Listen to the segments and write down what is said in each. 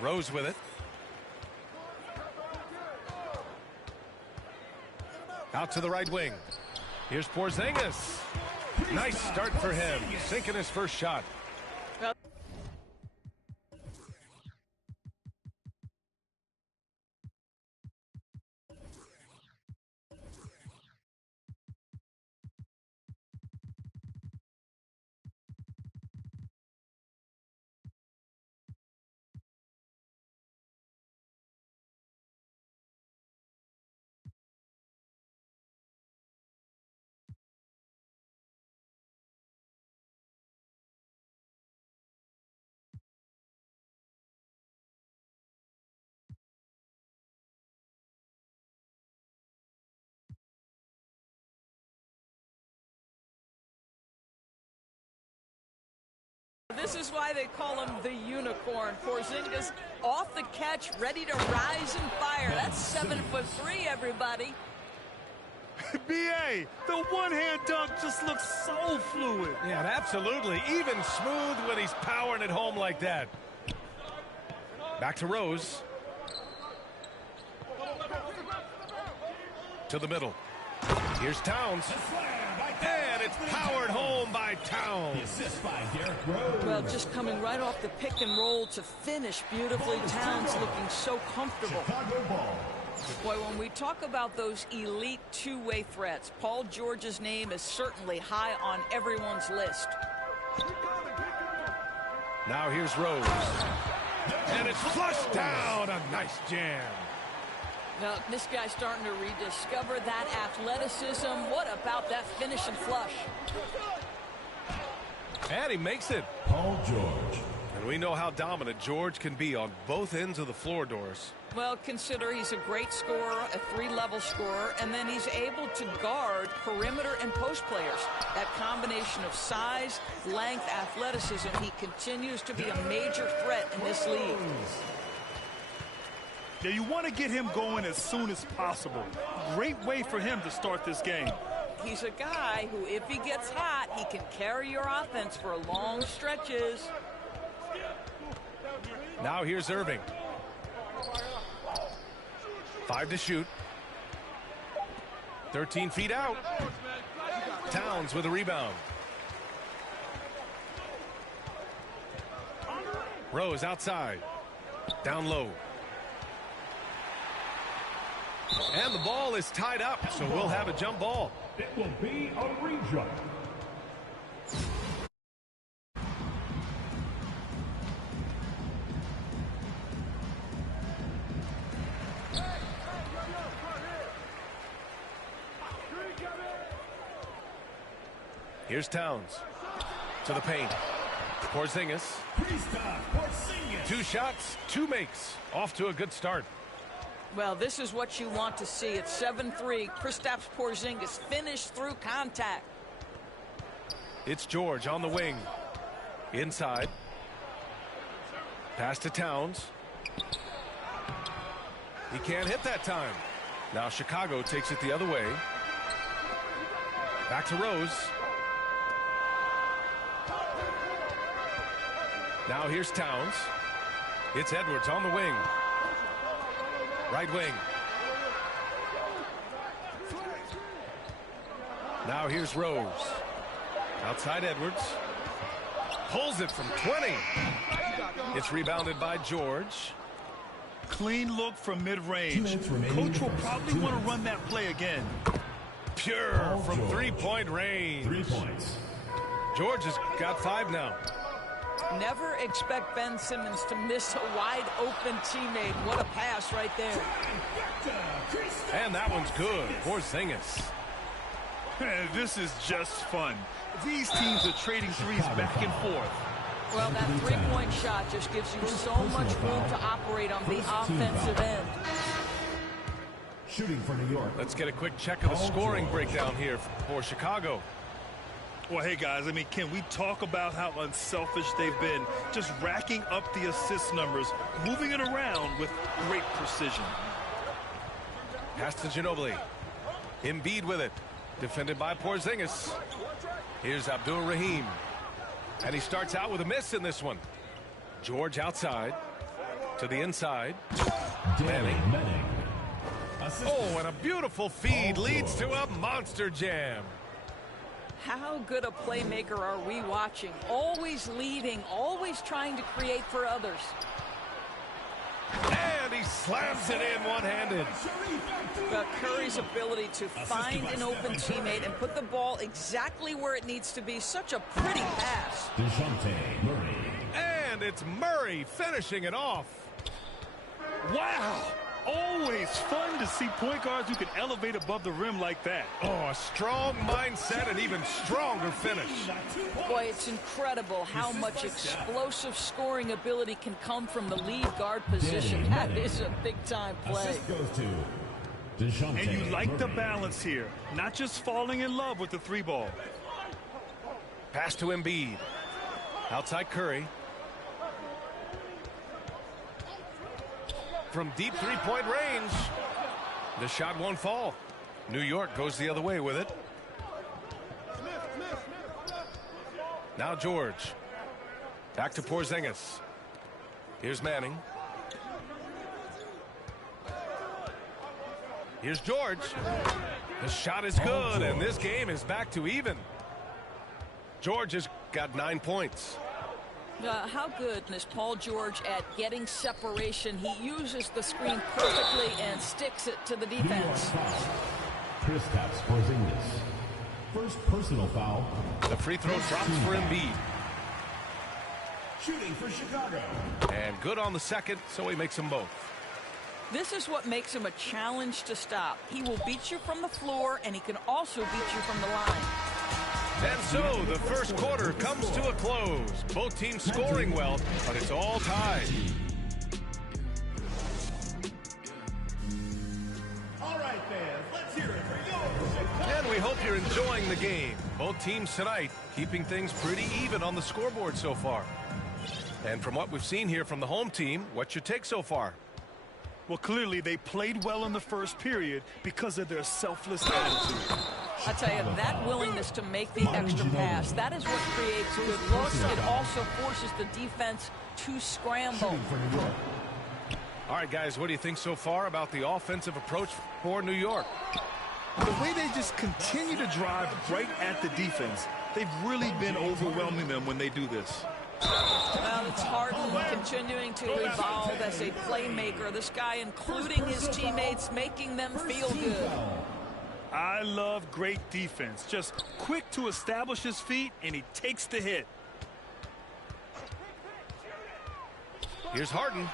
Rose with it. Out to the right wing. Here's Porzingis. Nice start for him. Sinking his first shot. This is why they call him the unicorn. Porzingis off the catch, ready to rise and fire. That's 7'3", everybody. B.A., the one-hand dunk just looks so fluid. Yeah, absolutely. Even smooth when he's powering it home like that. Back to Rose. To the middle. Here's Towns. And it's powered home by Towns. Well, just coming right off the pick and roll to finish beautifully. Towns looking so comfortable. Boy, when we talk about those elite two-way threats, Paul George's name is certainly high on everyone's list. Now here's Rose. And it's flushed down. A nice jam. Now, this guy's starting to rediscover that athleticism. What about that finish and flush? And he makes it. Paul George. And we know how dominant George can be on both ends of the floor, Doris. Well, consider he's a great scorer, a three-level scorer, and then he's able to guard perimeter and post players. That combination of size, length, athleticism, he continues to be a major threat in this league. Yeah, you want to get him going as soon as possible. Great way for him to start this game. He's a guy who, if he gets hot, he can carry your offense for long stretches. Now here's Irving. 5 to shoot. 13 feet out. Towns with a rebound. Rose outside. Down low. And the ball is tied up, so we'll have a jump ball. It will be a rejump. Here's Towns. To the paint. Porzingis. 2 shots, 2 makes. Off to a good start. Well, this is what you want to see. It's 7-3. Kristaps Porzingis finished through contact. It's George on the wing. Inside. Pass to Towns. He can't hit that time. Now Chicago takes it the other way. Back to Rose. Now here's Towns. It's Edwards on the wing. Right wing. Now here's Rose. Outside Edwards. Pulls it from 20. It's rebounded by George. Clean look from mid-range. Coach will probably want to run that play again. Pure from three-point range. 3 points. George has got 5 now. Never expect Ben Simmons to miss a wide-open teammate. What a pass right there. And that one's good. Porzingis. This is just fun. These teams are trading threes back and forth. Well, that three-point shot just gives you so much room to operate on the offensive end. Shooting for New York. Let's get a quick check of the scoring breakdown here for Chicago. Well, hey, guys, I mean, can we talk about how unselfish they've been? Just racking up the assist numbers, moving it around with great precision. Pass to Ginobili. Embiid with it. Defended by Porzingis. Here's Abdul Rahim. And he starts out with a miss in this one. George outside. To the inside. Manning. Oh, and a beautiful feed leads to a monster jam. How good a playmaker are we watching? Always leading, always trying to create for others. And he slams it in one-handed. Curry's ability to find an open teammate and put the ball exactly where it needs to be. Such a pretty pass. DeJounte Murray. And it's Murray finishing it off. Wow. Always fun to see point guards who can elevate above the rim like that. Oh, a strong mindset and even stronger finish. Boy, it's incredible how much explosive scoring ability can come from the lead guard position. That is a big-time play. Assist goes to DeJounte And you like the Murray. balance here. Not just falling in love with the three ball. Pass to Embiid. Outside Curry. From deep three-point range. The shot won't fall. New York goes the other way with it. Now George. Back to Porzingis. Here's Manning. Here's George. The shot is good, and this game is back to even. George has got 9 points. How good is Paul George at getting separation? He uses the screen perfectly and sticks it to the New York defense. foul. Kristaps Porzingis. First personal foul. The free throw drops for Embiid. Shooting for Chicago. And good on the second, so he makes them both. This is what makes him a challenge to stop. He will beat you from the floor, and he can also beat you from the line. And so the first quarter comes to a close. Both teams scoring well, but it's all tied. All right, fans, let's hear it for yours. And we hope you're enjoying the game. Both teams tonight keeping things pretty even on the scoreboard so far. And from what we've seen here from the home team, what's your take so far? Well, clearly they played well in the first period because of their selfless attitude. I tell you, that willingness to make the extra pass, that is what creates good looks. It also forces the defense to scramble. Shooting for New York. All right, guys, what do you think so far about the offensive approach for New York? The way they just continue to drive right at the defense, they've really been overwhelming them when they do this. Well, it's Harden continuing to evolve as a playmaker. This guy, including his teammates, making them feel good. I love great defense. Just quick to establish his feet, and he takes the hit. Here's Harden.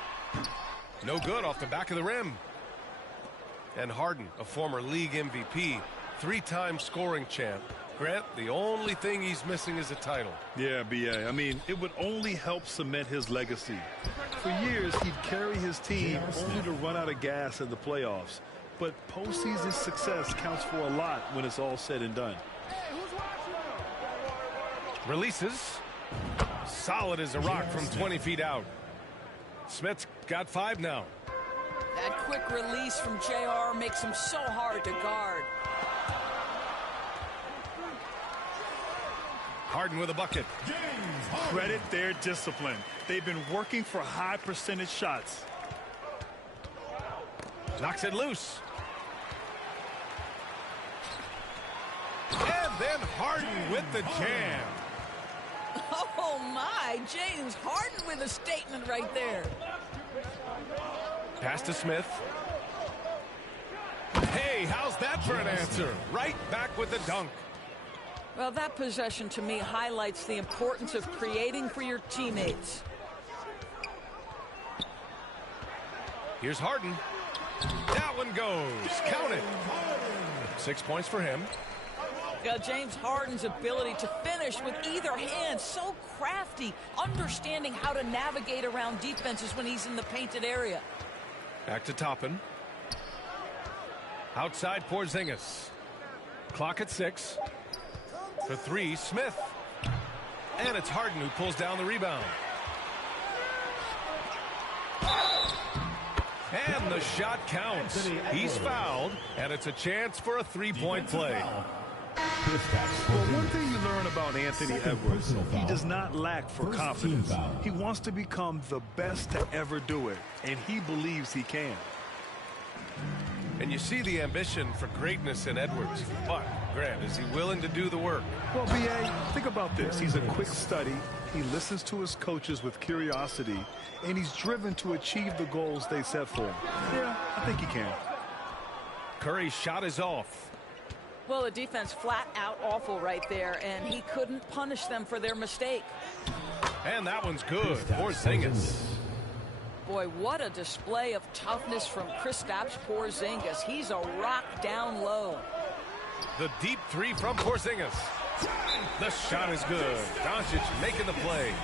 No good off the back of the rim. And Harden, a former league MVP, 3-time scoring champ. Grant, the only thing he's missing is a title. Yeah, B.A. I mean, it would only help cement his legacy. For years, he'd carry his team only to run out of gas in the playoffs. But postseason success counts for a lot when it's all said and done. Releases. Solid as a rock from 20 feet out. Smith's got 5 now. That quick release from JR makes him so hard to guard. Harden with a bucket. Credit their discipline. They've been working for high percentage shots. Knocks it loose. And then Harden with the jam. Oh, my. James Harden with a statement right there. Pass to Smith. Hey, how's that for an answer? Right back with the dunk. Well, that possession to me highlights the importance of creating for your teammates. Here's Harden. That one goes. Count it. 6 points for him. James Harden's ability to finish with either hand, so crafty, understanding how to navigate around defenses when he's in the painted area. Back to Toppin. Outside Porzingis. Clock at 6. For 3, Smith. And it's Harden who pulls down the rebound. And the shot counts. He's fouled, and it's a chance for a 3-point play. Well, one thing you learn about Anthony Edwards, he does not lack for confidence. He wants to become the best to ever do it, and he believes he can. And you see the ambition for greatness in Edwards. But, Grant, is he willing to do the work? Well, B.A., think about this. He's a quick study. He listens to his coaches with curiosity, and he's driven to achieve the goals they set for him. Yeah, I think he can. Curry's shot is off. Well, the defense flat out awful right there, and he couldn't punish them for their mistake. And that one's good. Porzingis. Boy, what a display of toughness from Kristaps Porzingis. He's a rock down low. The deep three from Porzingis. The shot is good. Doncic making the play.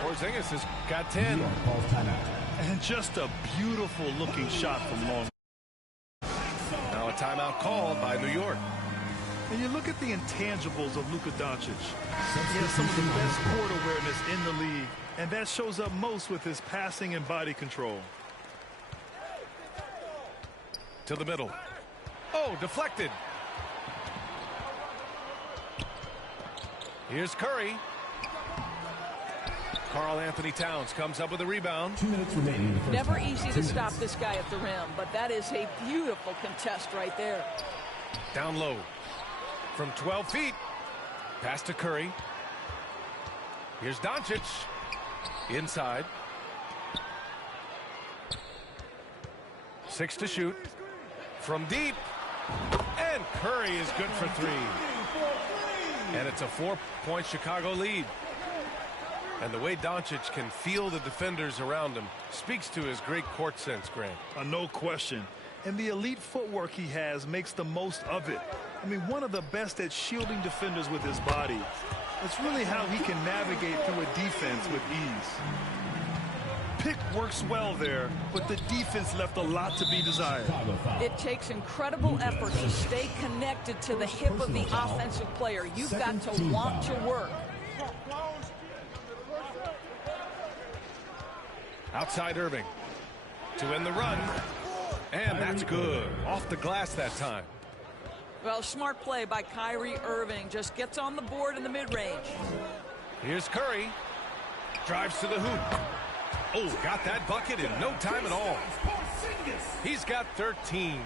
Porzingis has got 10. And just a beautiful looking shot from long. Now a timeout called by New York. And you look at the intangibles of Luka Doncic. He has some of the best court awareness in the league, and that shows up most with his passing and body control. To the middle. Oh, deflected. Here's Curry. Karl Anthony Towns comes up with a rebound. 2 minutes remaining in the first Never half. easy to stop this guy at the rim, but that is a beautiful contest right there. Down low. From 12 feet. Pass to Curry. Here's Doncic. Inside. 6 to shoot. From deep. And Curry is good for 3. And it's a 4-point Chicago lead. And the way Doncic can feel the defenders around him speaks to his great court sense, Grant. No question. And the elite footwork he has makes the most of it. I mean, one of the best at shielding defenders with his body. It's really how he can navigate through a defense with ease. Pick works well there, but the defense left a lot to be desired. It takes incredible effort to stay connected to the hip of the offensive player. You've got to want to work. Outside Irving to end the run. And that's good. Off the glass that time. Well, smart play by Kyrie Irving. Just gets on the board in the mid-range. Here's Curry. Drives to the hoop. Oh, got that bucket in no time at all. He's got 13.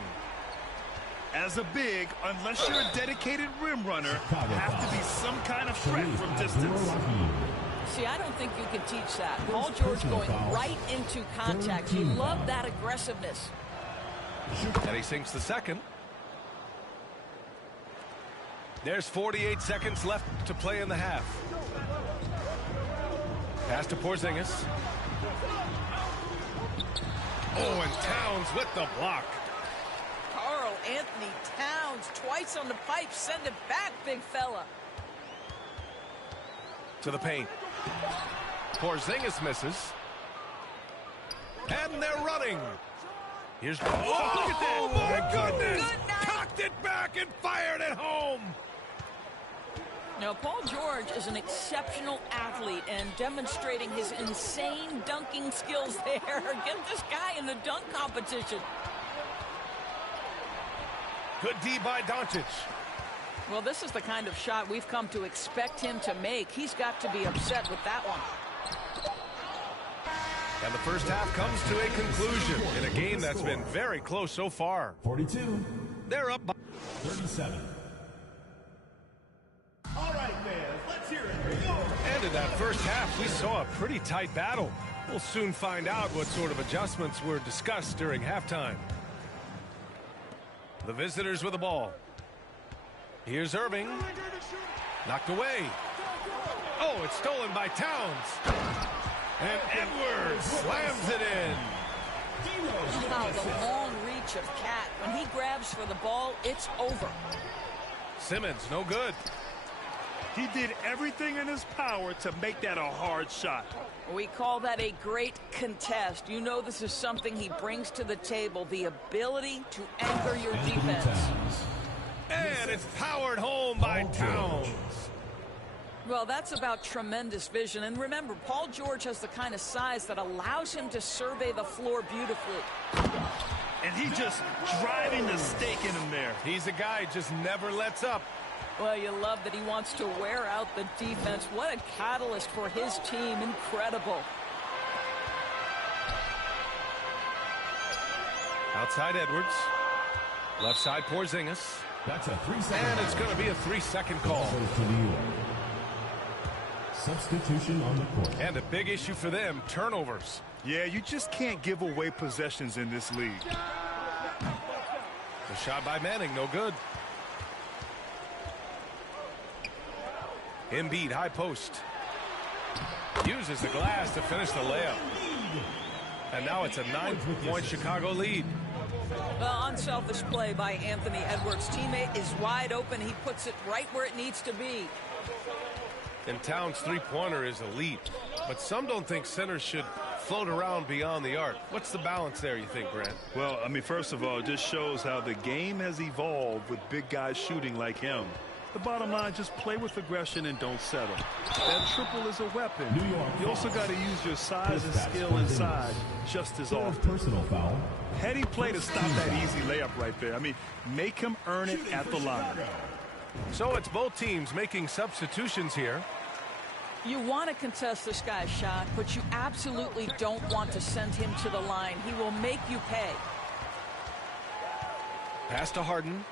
As a big, unless you're a dedicated rim runner, have to be some kind of threat from distance. See, I don't think you can teach that. Paul George going right into contact. You love that aggressiveness. And he sinks the second. There's 48 seconds left to play in the half. Pass to Porzingis. Oh, and Towns with the block. Karl Anthony Towns twice on the pipe. Send it back, big fella. To the paint. Porzingis misses. And they're running. Here's... Oh, look at that. Oh, my goodness. Good night. Cocked it back and fired it home. Now, Paul George is an exceptional athlete and demonstrating his insane dunking skills there. Get this guy in the dunk competition. Good D by Doncic. Well, this is the kind of shot we've come to expect him to make. He's got to be upset with that one. And the first half comes to a conclusion in a game that's been very close so far. 42. They're up by 37. All right, fans, let's hear it for yours. And in that first half, we saw a pretty tight battle. We'll soon find out what sort of adjustments were discussed during halftime. The visitors with the ball. Here's Irving. Knocked away. Oh, it's stolen by Towns. And Edwards slams it in. Wow, the long reach of Cat. When he grabs for the ball, it's over. Simmons, no good. He did everything in his power to make that a hard shot. We call that a great contest. You know this is something he brings to the table, the ability to anchor your defense. And it's powered home by Towns. Well, that's about tremendous vision. And remember, Paul George has the kind of size that allows him to survey the floor beautifully. And he just driving the stake in him there. He's a guy who just never lets up. Well, you love that he wants to wear out the defense. What a catalyst for his team. Incredible. Outside Edwards. Left side Porzingis. That's a 3-second. And it's going to be a 3-second call. Substitution on the court. And a big issue for them, turnovers. Yeah, you just can't give away possessions in this league. The shot by Manning, no good. Embiid, high post. Uses the glass to finish the layup. And now it's a 9-point Chicago lead. Well, unselfish play by Anthony Edwards. Teammate is wide open. He puts it right where it needs to be. And Towns' three-pointer is elite. But some don't think centers should float around beyond the arc. What's the balance there, you think, Grant? Well, I mean, first of all, it just shows how the game has evolved with big guys shooting like him. The bottom line, just play with aggression and don't settle. That triple is a weapon. You also got to use your size and skill inside just as often. Personal foul. Heady play to stop that easy layup right there. I mean, make him earn it at the line. So it's both teams making substitutions here. You want to contest this guy's shot, but you absolutely don't want to send him to the line. He will make you pay. Pass to Harden.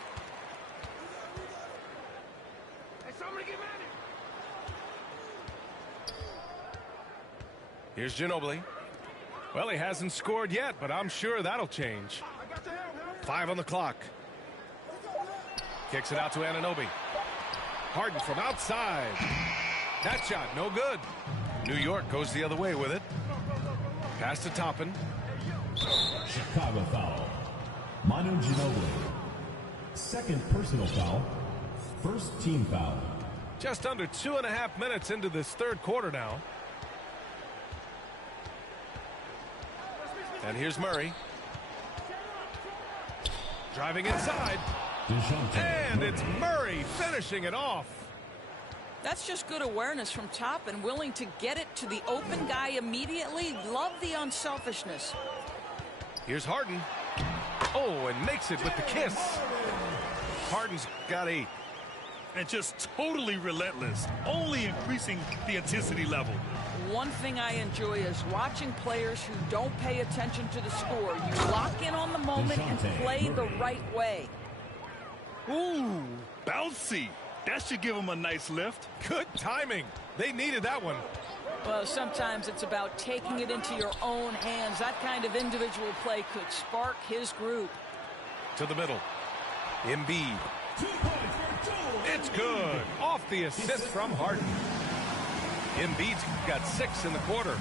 Here's Ginobili. Well, he hasn't scored yet, but I'm sure that'll change. 5 on the clock. Kicks it out to Anunoby. Harden from outside. That shot, no good. New York goes the other way with it. Pass to Toppin. Chicago foul. Manu Ginobili. Second personal foul. First team foul. Just under 2.5 minutes into this third quarter now. And here's Murray. Driving inside. And it's Murray finishing it off. That's just good awareness from Toppin, willing to get it to the open guy immediately. Love the unselfishness. Here's Harden. Oh, and makes it with the kiss. Harden's got 8. And just totally relentless, only increasing the intensity level. One thing I enjoy is watching players who don't pay attention to the score. You lock in on the moment and play the right way. Ooh, bouncy. That should give him a nice lift. Good timing. They needed that one. Well, sometimes it's about taking it into your own hands. That kind of individual play could spark his group. To the middle. Embiid. It's good. Off the assist from Harden. Embiid's got 6 in the quarter.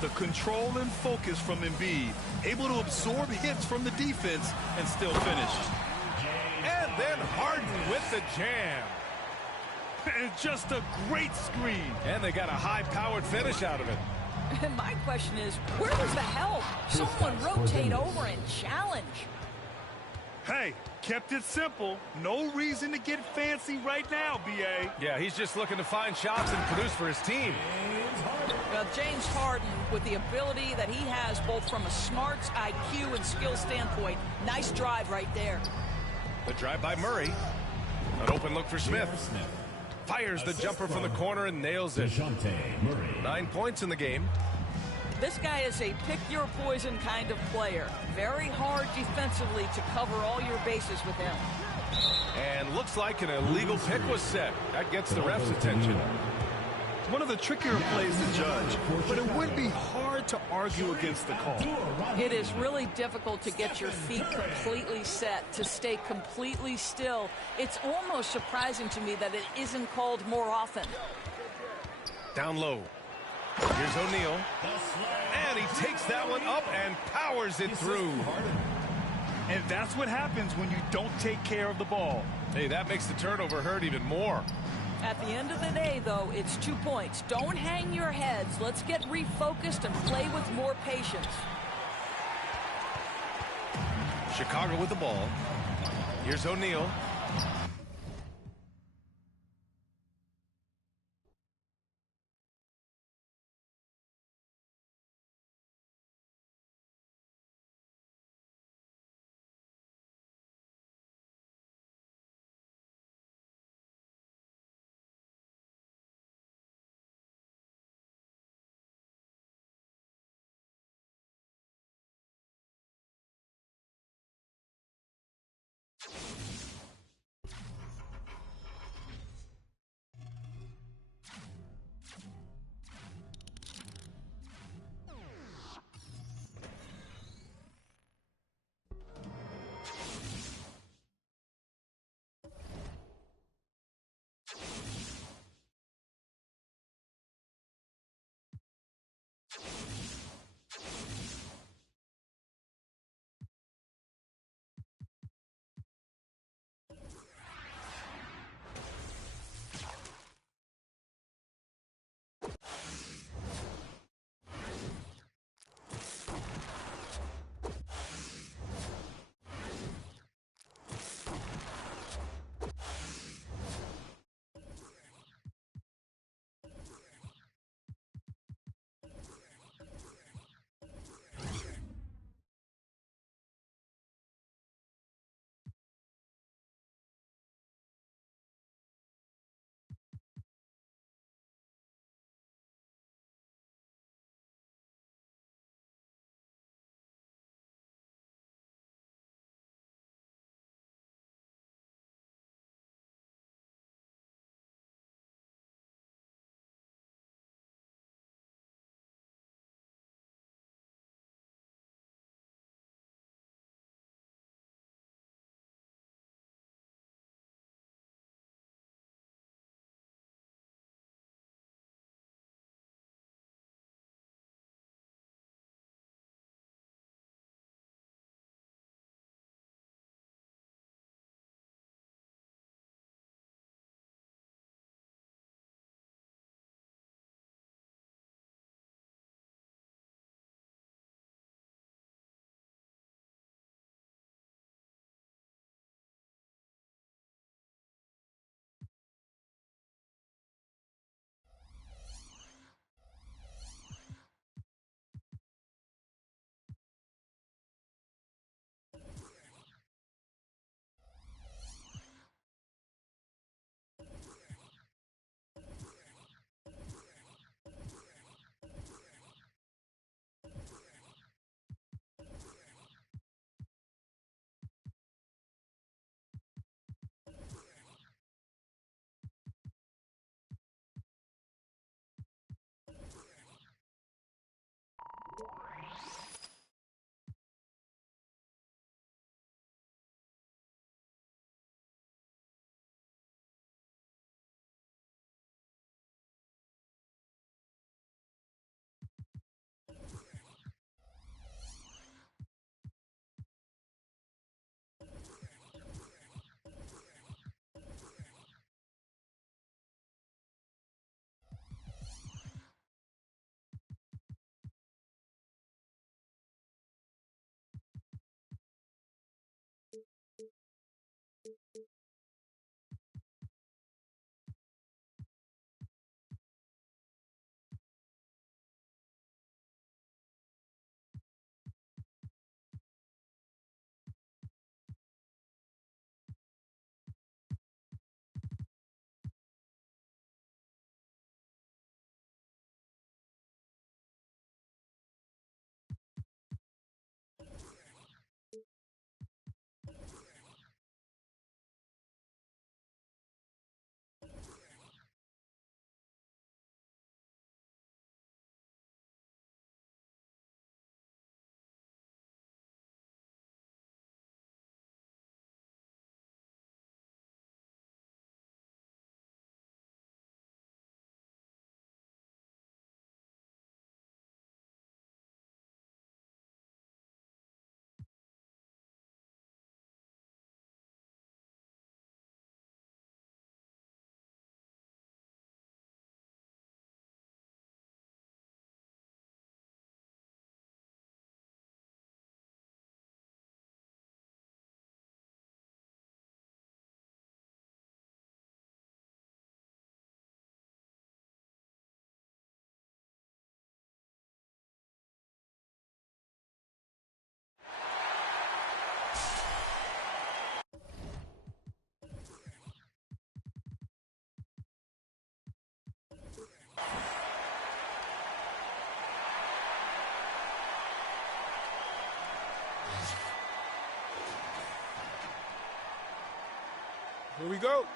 The control and focus from Embiid, able to absorb hits from the defense and still finish. And then Harden with the jam. And just a great screen. And they got a high-powered finish out of it. And my question is, where was the help? Someone rotate over and challenge. Hey, kept it simple. No reason to get fancy right now, B.A. Yeah, he's just looking to find shots and produce for his team. Well, James Harden, with the ability that he has both from a smarts, IQ, and skill standpoint, nice drive right there. The drive by Murray. An open look for Smith. Fires the jumper from the corner and nails it. 9 points in the game. This guy is a pick-your-poison kind of player. Very hard defensively to cover all your bases with him. And looks like an illegal pick was set. That gets the ref's attention. One of the trickier plays to judge, but it would be hard to argue against the call. It is really difficult to get your feet completely set, to stay completely still. It's almost surprising to me that it isn't called more often. Down low. Here's O'Neal. And he takes that one up and powers it through. And that's what happens when you don't take care of the ball. Hey, that makes the turnover hurt even more. At the end of the day, though, it's 2 points. Don't hang your heads. Let's get refocused and play with more patience. Chicago with the ball. Here's O'Neal. Here we go.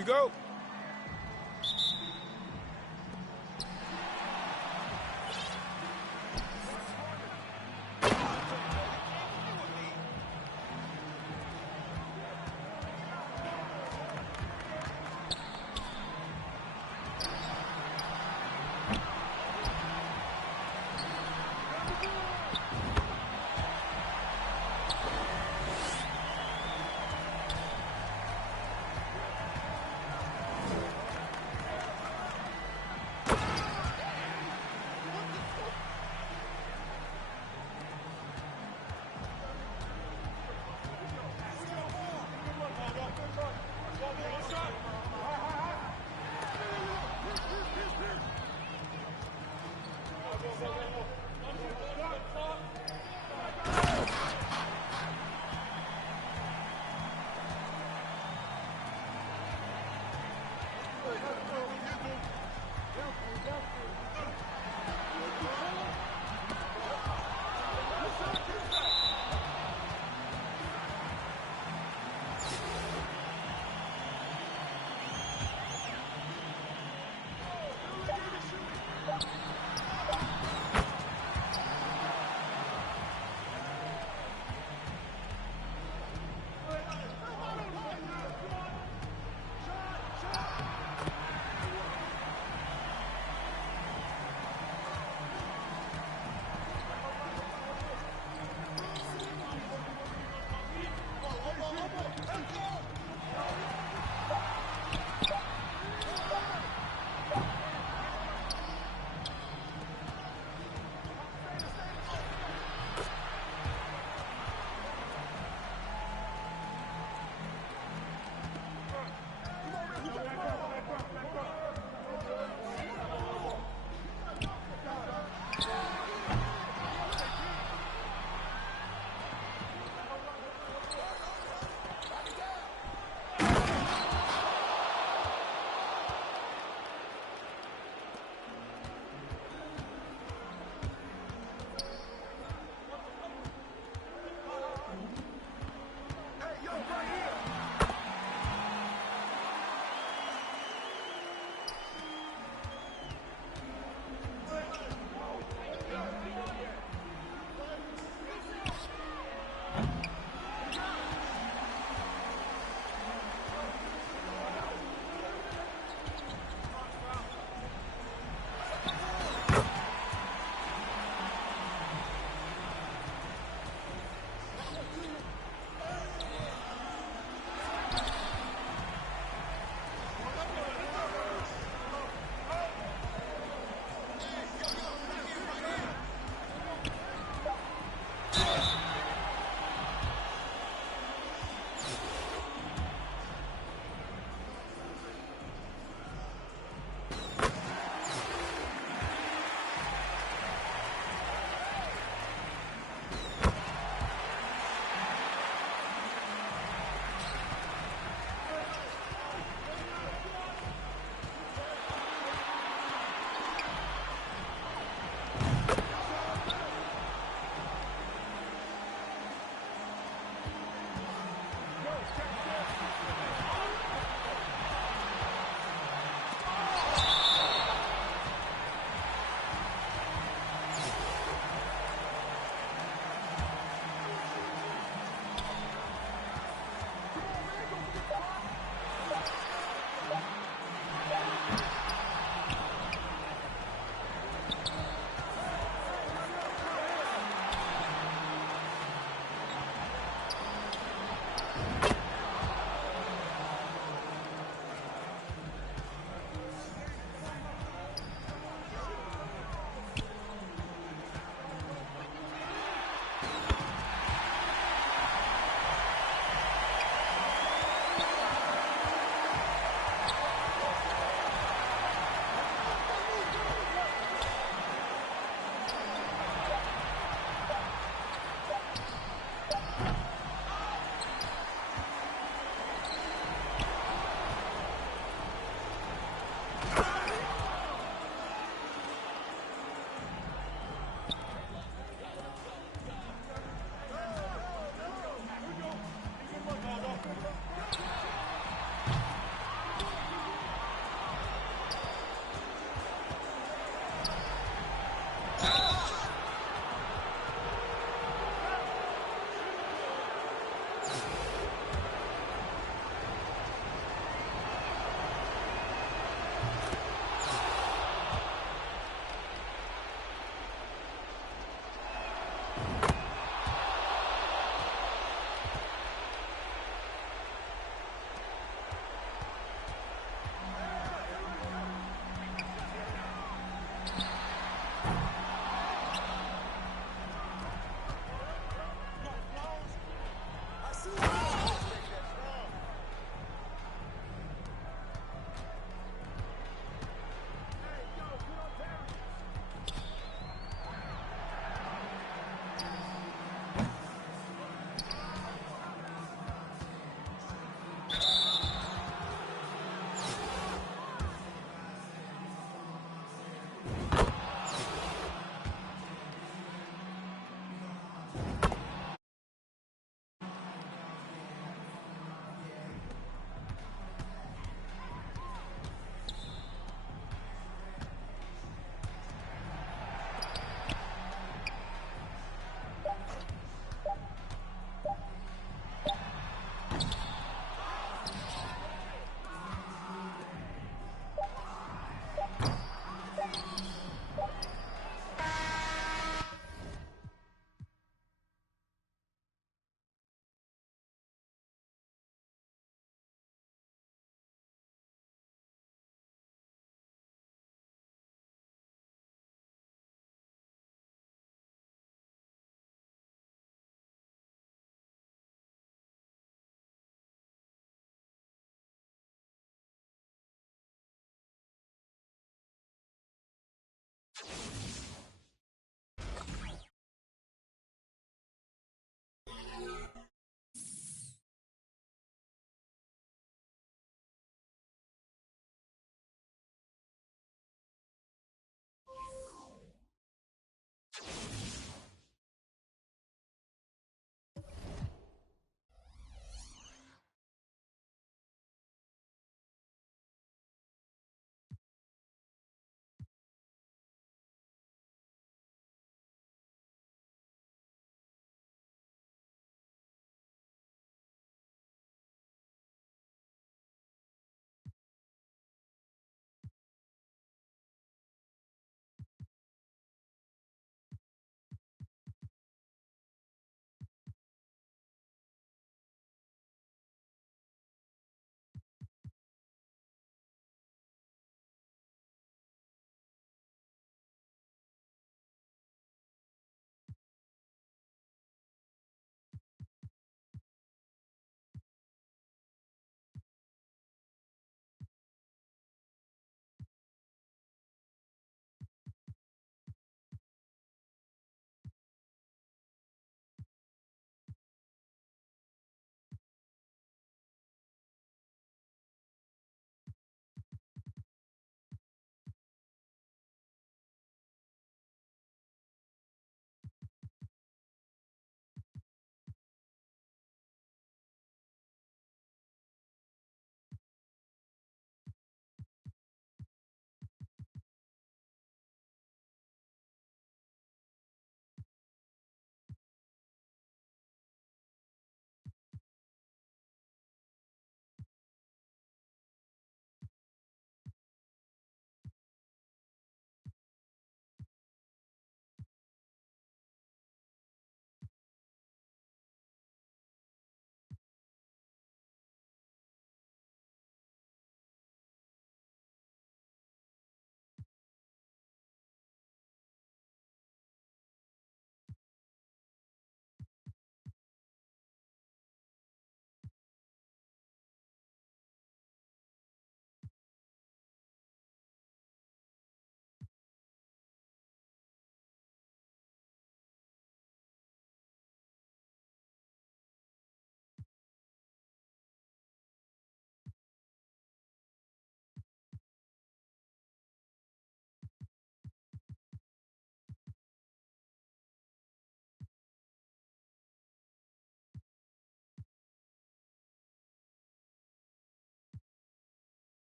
we go.